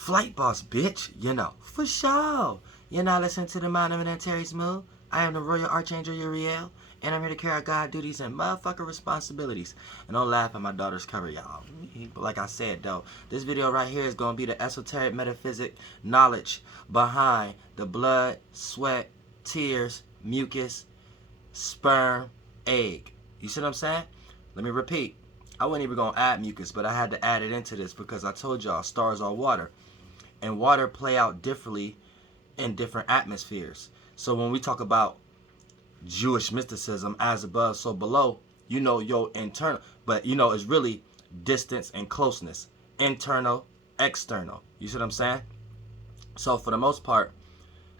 Flight boss, bitch, you know, for sure. You're not listening to the Mind of an Terry Smooth. I am the Royal Archangel Uriel, and I'm here to carry out God duties and motherfucker responsibilities. And don't laugh at my daughter's cover, y'all. But like I said, though, this video right here is going to be the esoteric metaphysic knowledge behind the blood, sweat, tears, mucus, sperm, egg. You see what I'm saying? Let me repeat. I wasn't even going to add mucus, but I had to add it into this because I told y'all stars are water. And water play out differently in different atmospheres. So when we talk about Jewish mysticism, as above, so below, you know your internal, but you know it's really distance and closeness. Internal, external. You see what I'm saying? So for the most part,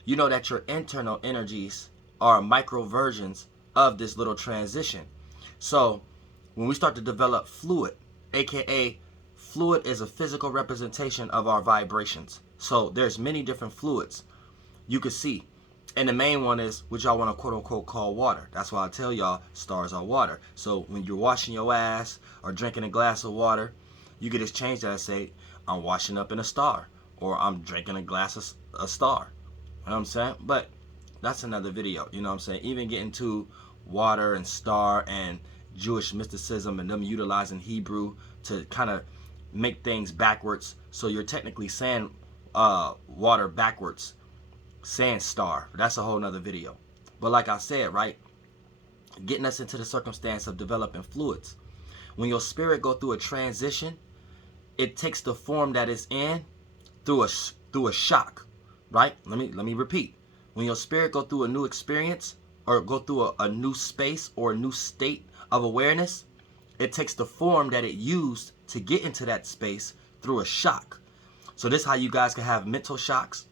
you know that your internal energies are micro versions of this little transition. So when we start to develop fluid, aka fluid is a physical representation of our vibrations. So there's many different fluids you can see. And the main one is what y'all want to quote unquote call water. That's why I tell y'all stars are water. So when you're washing your ass or drinking a glass of water, you can just change that and say, I'm washing up in a star. Or I'm drinking a glass of a star. You know what I'm saying? But that's another video. You know what I'm saying? Even getting to water and star and Jewish mysticism and them utilizing Hebrew to kind of make things backwards. So you're technically saying water backwards, saying star. That's a whole nother video. But like I said, right, getting us into the circumstance of developing fluids. When your spirit go through a transition, it takes the form that it's in through a shock, right? Let me repeat. When your spirit go through a new experience or go through a new space or a new state of awareness, it takes the form that it used to get into that space through a shock. So this is how you guys can have mental shocks,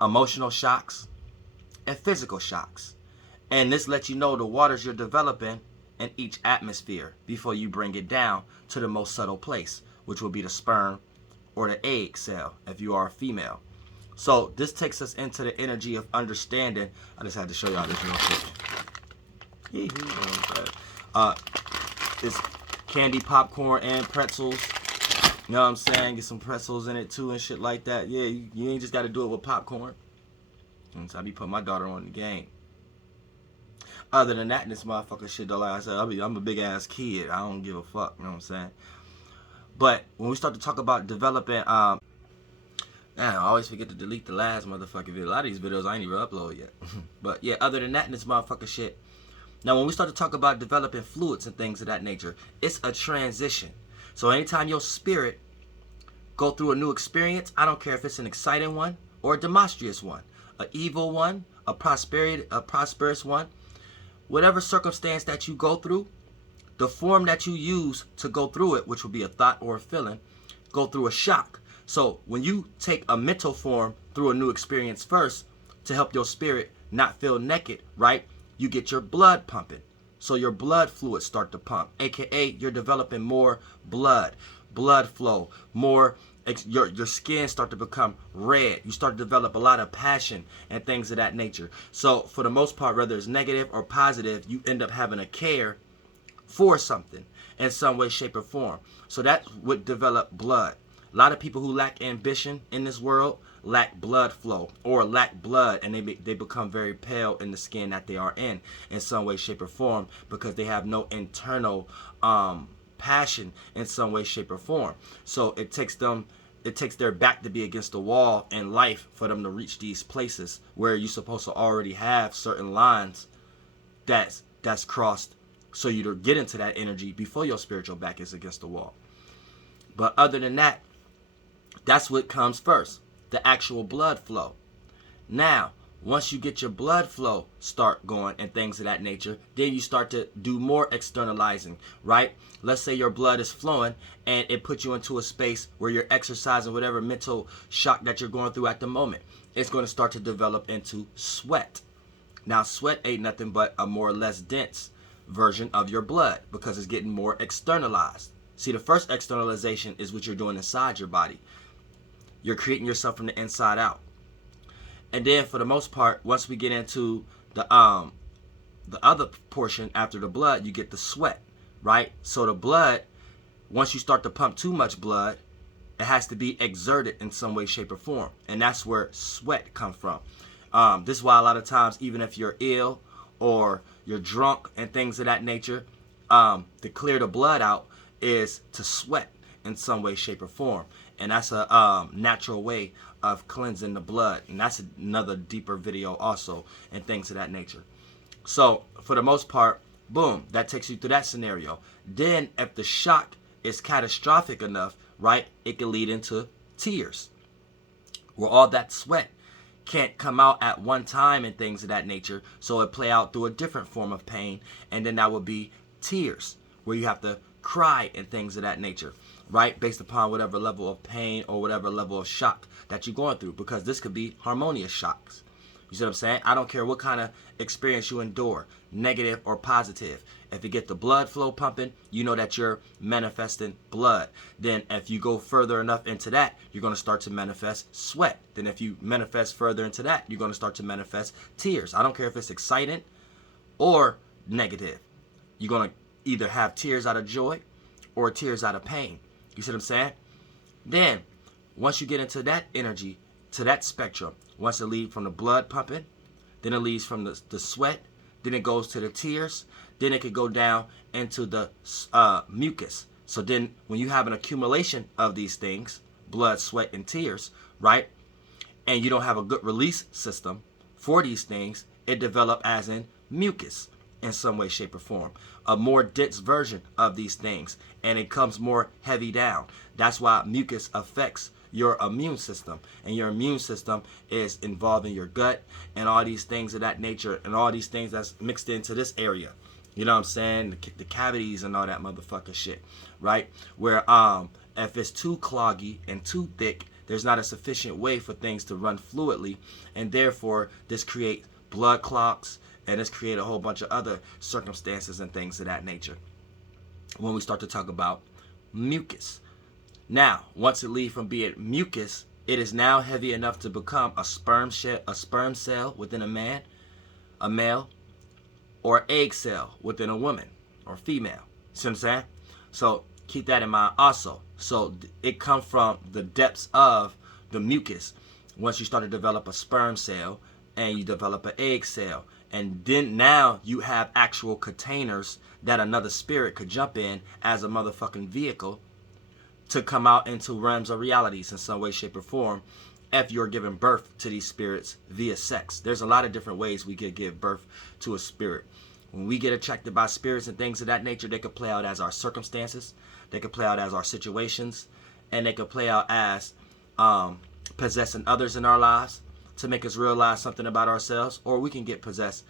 emotional shocks, and physical shocks. And this lets you know the waters you're developing in each atmosphere before you bring it down to the most subtle place, which will be the sperm or the egg cell if you are a female. So this takes us into the energy of understanding. I just had to show y'all this real quick. It's candy, popcorn, and pretzels. You know what I'm saying? Get some pretzels in it too and shit like that. Yeah, you ain't just got to do it with popcorn. And so I be putting my daughter on the game. Other than that, this motherfucker shit, though, like I said, I'm a big ass kid. I don't give a fuck. You know what I'm saying? But when we start to talk about developing, man, I always forget to delete the last motherfucking video. A lot of these videos I ain't even upload yet. But yeah, other than that, in this motherfucker shit. Now, when we start to talk about developing fluids and things of that nature, it's a transition. So anytime your spirit go through a new experience, I don't care if it's an exciting one or a demonstrous one, an evil one, a prosperous one, whatever circumstance that you go through, the form that you use to go through it, which will be a thought or a feeling, go through a shock. So when you take a mental form through a new experience first to help your spirit not feel naked, right? You get your blood pumping. So your blood fluids start to pump, aka you're developing more blood flow, more, your skin start to become red. You start to develop a lot of passion and things of that nature. So for the most part, whether it's negative or positive, you end up having a care for something in some way, shape, or form. So that would develop blood. A lot of people who lack ambition in this world lack blood flow or lack blood, and they become very pale in the skin that they are in some way, shape, or form, because they have no internal passion in some way, shape, or form. So it takes their back to be against the wall in life for them to reach these places where you're supposed to already have certain lines that's crossed, so you to get into that energy before your spiritual back is against the wall. But other than that, that's what comes first, the actual blood flow. Now, once you get your blood flow start going and things of that nature, then you start to do more externalizing, right? Let's say your blood is flowing and it puts you into a space where you're exercising whatever mental shock that you're going through at the moment. It's going to start to develop into sweat. Now, sweat ain't nothing but a more or less dense version of your blood because it's getting more externalized. See, the first externalization is what you're doing inside your body. You're creating yourself from the inside out. And then for the most part, once we get into the other portion after the blood, you get the sweat, right? So the blood, once you start to pump too much blood, it has to be exerted in some way, shape, or form. And that's where sweat comes from. This is why a lot of times, even if you're ill or you're drunk and things of that nature, to clear the blood out is to sweat in some way, shape, or form. And that's a natural way of cleansing the blood. And that's another deeper video also and things of that nature. So for the most part, boom, that takes you through that scenario. Then if the shock is catastrophic enough, right, it can lead into tears, where all that sweat can't come out at one time and things of that nature, so it play out through a different form of pain, and then that would be tears, where you have to cry and things of that nature, right, based upon whatever level of pain or whatever level of shock that you're going through, because this could be harmonious shocks. You see what I'm saying? I don't care what kind of experience you endure, negative or positive. If you get the blood flow pumping, you know that you're manifesting blood. Then if you go further enough into that, you're going to start to manifest sweat. Then if you manifest further into that, you're going to start to manifest tears. I don't care if it's exciting or negative. You're going to either have tears out of joy or tears out of pain. You see what I'm saying? Then once you get into that energy, to that spectrum, once it leaves from the blood pumping, then it leaves from the sweat, then it goes to the tears, then it could go down into the mucus. So then when you have an accumulation of these things, blood, sweat, and tears, right, and you don't have a good release system for these things, it develops as in mucus in some way, shape, or form. A more dense version of these things, and it comes more heavy down. That's why mucus affects your immune system, and your immune system is involving your gut and all these things of that nature, and all these things that's mixed into this area. You know what I'm saying? The cavities and all that motherfucking shit, right? Where if it's too cloggy and too thick, there's not a sufficient way for things to run fluidly, and therefore this creates blood clots, and this create a whole bunch of other circumstances and things of that nature when we start to talk about mucus. Now, once it leaves from being mucus, it is now heavy enough to become a sperm cell within a man, a male, or egg cell within a woman or female. See what I'm saying? So keep that in mind also. So it comes from the depths of the mucus. Once you start to develop a sperm cell and you develop an egg cell, and then now you have actual containers that another spirit could jump in as a motherfucking vehicle to come out into realms of realities in some way, shape, or form if you're giving birth to these spirits via sex. There's a lot of different ways we could give birth to a spirit. When we get attracted by spirits and things of that nature, they could play out as our circumstances, they could play out as our situations, and they could play out as possessing others in our lives to make us realize something about ourselves, or we can get possessed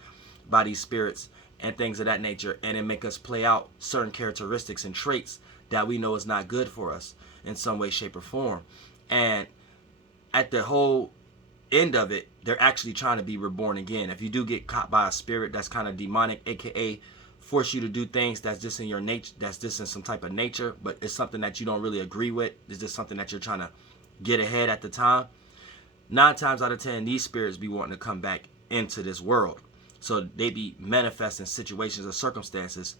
by these spirits and things of that nature, and it make us play out certain characteristics and traits that we know is not good for us in some way, shape, or form. And at the whole end of it, they're actually trying to be reborn again. If you do get caught by a spirit that's kind of demonic, aka force you to do things that's just in your nature, that's just in some type of nature, but it's something that you don't really agree with, it's just something that you're trying to get ahead at the time, 9 times out of 10, these spirits be wanting to come back into this world. So they be manifesting situations or circumstances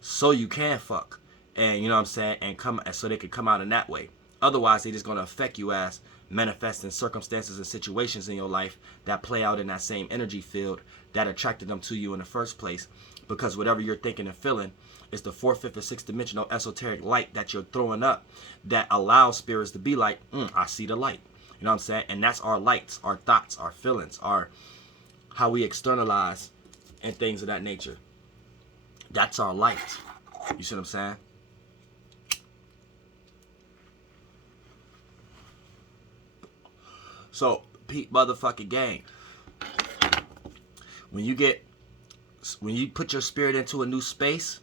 so you can fuck. And you know what I'm saying? And come so they could come out in that way. Otherwise, they just going to affect you as manifesting circumstances and situations in your life that play out in that same energy field that attracted them to you in the first place. Because whatever you're thinking and feeling is the 4th, 5th, or 6th dimensional esoteric light that you're throwing up that allows spirits to be like, I see the light. You know what I'm saying? And that's our lights, our thoughts, our feelings, our how we externalize and things of that nature. That's our light. You see what I'm saying? So, Pete motherfucking gang. When you put your spirit into a new space,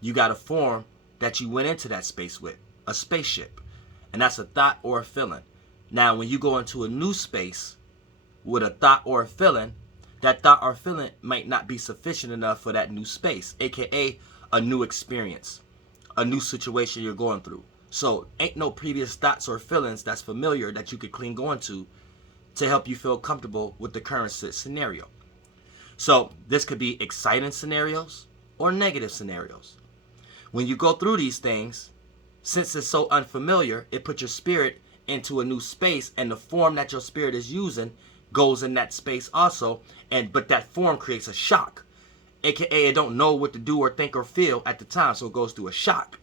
you got a form that you went into that space with, a spaceship. And that's a thought or a feeling. Now, when you go into a new space with a thought or a feeling, that thought or feeling might not be sufficient enough for that new space, aka a new experience, a new situation you're going through. So ain't no previous thoughts or feelings that's familiar that you could cling on to help you feel comfortable with the current scenario. So this could be exciting scenarios or negative scenarios. When you go through these things, since it's so unfamiliar, it puts your spirit into a new space, and the form that your spirit is using goes in that space also, but that form creates a shock, aka it don't know what to do or think or feel at the time, so it goes through a shock.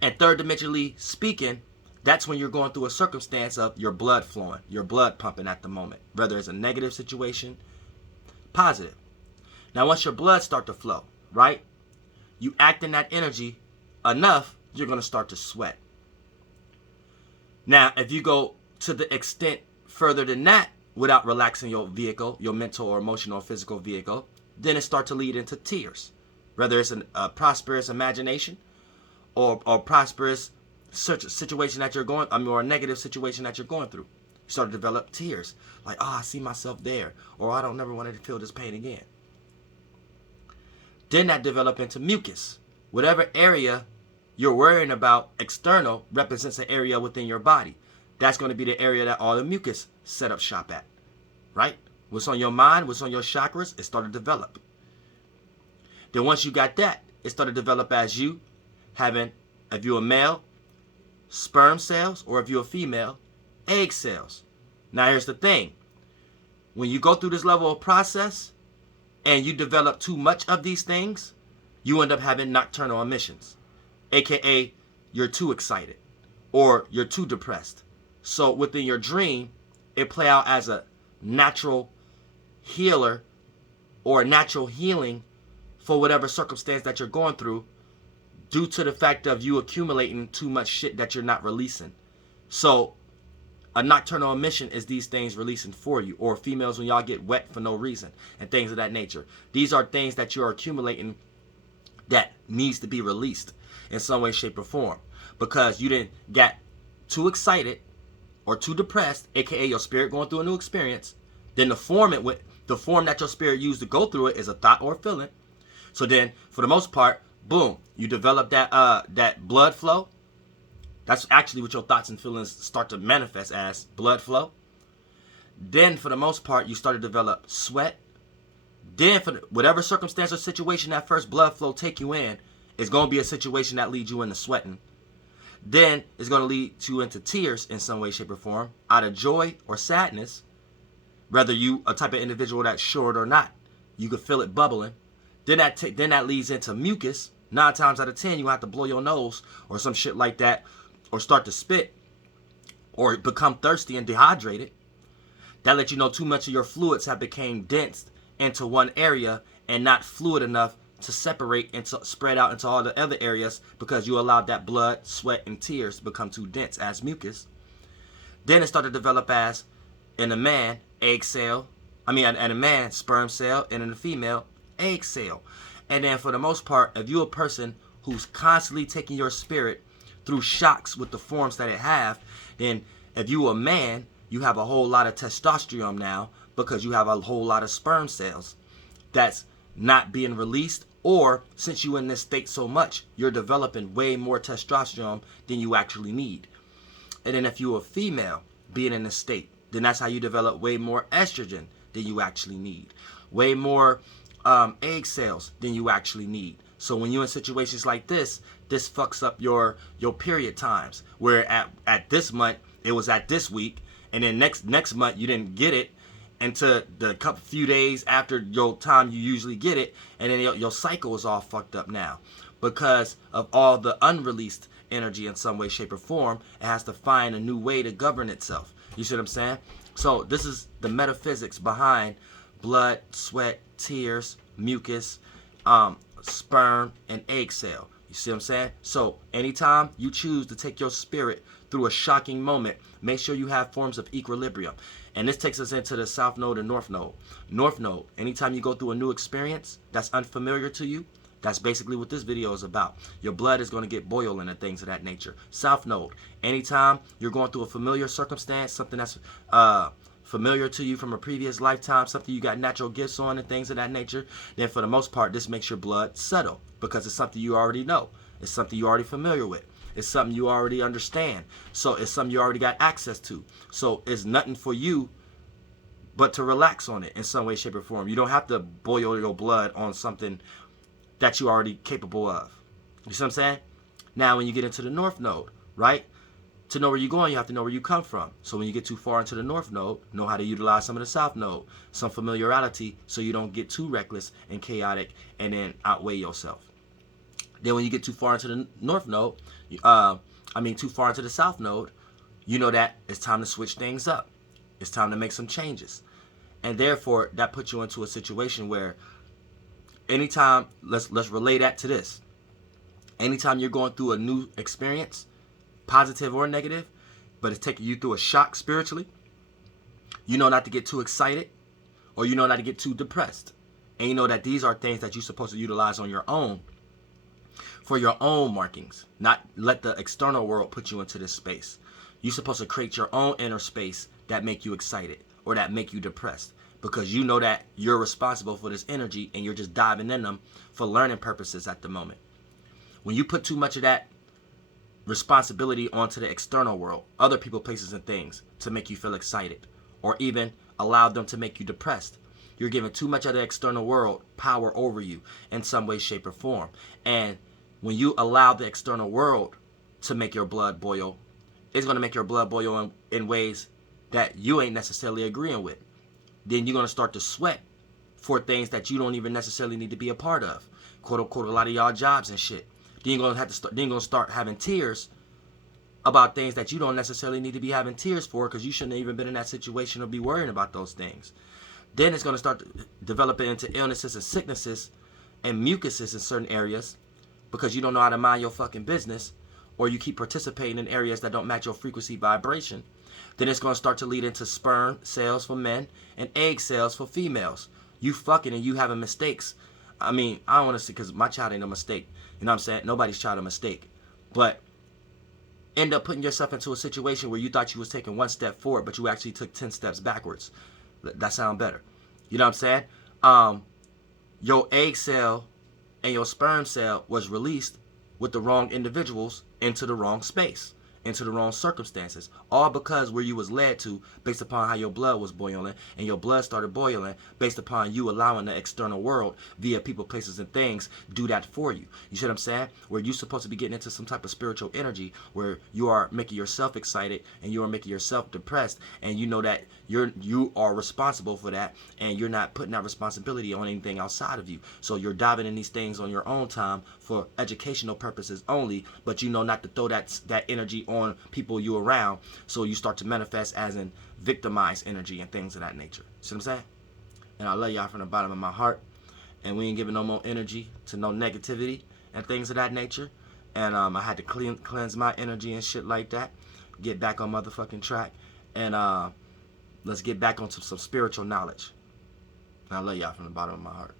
And third dimensionally speaking, that's when you're going through a circumstance of your blood flowing, your blood pumping at the moment, whether it's a negative situation, positive. Now once your blood start to flow, right, you act in that energy enough, you're going to start to sweat. Now if you go to the extent further than that without relaxing your vehicle, your mental or emotional or physical vehicle, then it starts to lead into tears, whether it's a prosperous imagination or prosperous situation that you're going, or a negative situation that you're going through. You start to develop tears, like, oh, I see myself there, or I don't never want to feel this pain again. Then that develop into mucus. Whatever area you're worrying about external represents an area within your body. That's going to be the area that all the mucus set up shop at, right? What's on your mind, what's on your chakras, it started to develop. Then once you got that, it started to develop as you having, if you're a male, sperm cells, or if you're a female, egg cells. Now here's the thing. When you go through this level of process and you develop too much of these things, you end up having nocturnal emissions, aka you're too excited or you're too depressed. So within your dream, it play out as a natural healer or a natural healing for whatever circumstance that you're going through, due to the fact of you accumulating too much shit that you're not releasing. So a nocturnal emission is these things releasing for you, or females when y'all get wet for no reason and things of that nature. These are things that you're accumulating that needs to be released in some way, shape, or form, because you didn't get too excited or too depressed, aka your spirit going through a new experience. Then the form that your spirit used to go through it is a thought or a feeling. So then, for the most part, boom, you develop that blood flow. That's actually what your thoughts and feelings start to manifest as, blood flow. Then, for the most part, you start to develop sweat. Then, for whatever circumstance or situation that first blood flow take you in, is going to be a situation that leads you into sweating. Then, it's going to lead you into tears in some way, shape, or form, out of joy or sadness. Whether you a type of individual that's short or not, you can feel it bubbling. Then that leads into mucus. 9 times out of 10, you have to blow your nose or some shit like that, or start to spit, or become thirsty and dehydrated. That lets you know too much of your fluids have become dense into one area and not fluid enough to separate and to spread out into all the other areas, because you allowed that blood, sweat, and tears to become too dense as mucus. Then it started to develop as, in a man, egg cell. And a man, sperm cell, and in a female, egg cell. And then for the most part, if you're a person who's constantly taking your spirit through shocks with the forms that it have, then if you're a man, you have a whole lot of testosterone now, because you have a whole lot of sperm cells that's not being released, or since you're in this state so much, you're developing way more testosterone than you actually need. And then if you're a female being in this state, then that's how you develop way more estrogen than you actually need. Way more egg cells than you actually need. So when you're in situations like this fucks up your period times, where at this month it was at this week, and then next month you didn't get it until the few days after your time you usually get it, and then your cycle is all fucked up now because of all the unreleased energy in some way, shape, or form. It has to find a new way to govern itself. You see what I'm saying? So this is the metaphysics behind blood, sweat, tears, mucus, sperm, and egg cell. You see what I'm saying? So anytime you choose to take your spirit through a shocking moment, make sure you have forms of equilibrium. And this takes us into the South Node and North Node. North Node, anytime you go through a new experience that's unfamiliar to you, that's basically what this video is about. Your blood is going to get boiling and things of that nature. South Node, anytime you're going through a familiar circumstance, something that's familiar to you from a previous lifetime, something you got natural gifts on and things of that nature, then for the most part, this makes your blood settle, because it's something you already know. It's something you're already familiar with. It's something you already understand. So it's something you already got access to. So it's nothing for you but to relax on it in some way, shape, or form. You don't have to boil your blood on something that you're already capable of. You see what I'm saying? Now, when you get into the north node, right? To know where you're going, you have to know where you come from. So when you get too far into the north node, know how to utilize some of the south node, some familiarity, so you don't get too reckless and chaotic and then outweigh yourself. Then when you get too far into the north node, too far into the south node, you know that it's time to switch things up. It's time to make some changes. And therefore, that puts you into a situation where anytime, let's relay that to this. Anytime you're going through a new experience, positive or negative, but it's taking you through a shock spiritually, you know not to get too excited, or you know not to get too depressed. And you know that these are things that you're supposed to utilize on your own, for your own markings, not let the external world put you into this space. You're supposed to create your own inner space that make you excited or that make you depressed, because you know that you're responsible for this energy and you're just diving in them for learning purposes at the moment. When you put too much of that responsibility onto the external world, other people, places, and things to make you feel excited, or even allow them to make you depressed, you're giving too much of the external world power over you in some way, shape, or form. And when you allow the external world to make your blood boil, it's going to make your blood boil in ways that you ain't necessarily agreeing with. Then you're going to start to sweat for things that you don't even necessarily need to be a part of. Quote unquote, a lot of y'all jobs and shit. Then you're going to start having tears about things that you don't necessarily need to be having tears for, because you shouldn't have even been in that situation or be worrying about those things. Then it's going to start developing into illnesses and sicknesses and mucuses in certain areas, because you don't know how to mind your fucking business, or you keep participating in areas that don't match your frequency vibration. Then it's going to start to lead into sperm cells for men and egg cells for females. You fucking and you having mistakes. I don't want to say, because my child ain't a mistake. You know what I'm saying? Nobody's child a mistake. But end up putting yourself into a situation where you thought you was taking one step forward, but you actually took 10 steps backwards. That sound better. You know what I'm saying? Your egg cell and your sperm cell was released with the wrong individuals into the wrong space, into the wrong circumstances, all because where you was led to based upon how your blood was boiling, and your blood started boiling based upon you allowing the external world via people, places, and things do that for you. You see what I'm saying? Where you're supposed to be getting into some type of spiritual energy where you are making yourself excited and you are making yourself depressed, and you know that you are responsible for that, and you're not putting that responsibility on anything outside of you. So you're diving in these things on your own time for educational purposes only, but you know not to throw that energy on people you around, so you start to manifest as in victimized energy and things of that nature. See what I'm saying? And I love y'all from the bottom of my heart, and we ain't giving no more energy to no negativity and things of that nature. And I had to cleanse my energy and shit like that, get back on motherfucking track, and let's get back onto some spiritual knowledge. And I love y'all from the bottom of my heart.